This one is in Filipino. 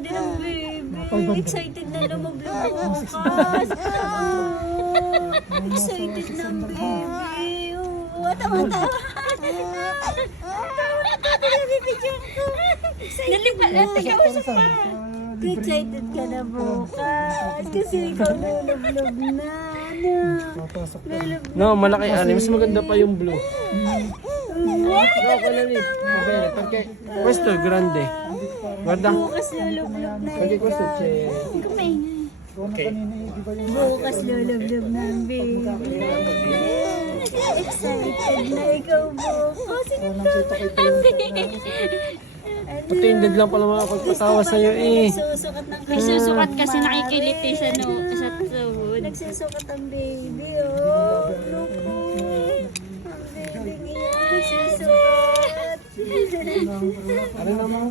din ang baby. Excited na lumablang bukas. Excited na ang baby. Oo, tama-tama. Nalipat natin ka usap pa. Excited ka na bukas. Kasi ikaw lulublob na. No, malaki ani. Mas maganda pa yung blue. Questo è grande. Guarda. Bukas lulublob na Perché questo ikaw. c'è. Okay. Bukas lulublob na ang baby. Excited na ikaw bukas. Pati hindi lang pala makapagpatawa sa'yo eh. Nagsusukat ng Nagsusukat kasi nakikiliti sa sa tuhod. Nagsusukat ang baby, oh. Loko. Ang baby niya. Nagsusukat. Ano naman?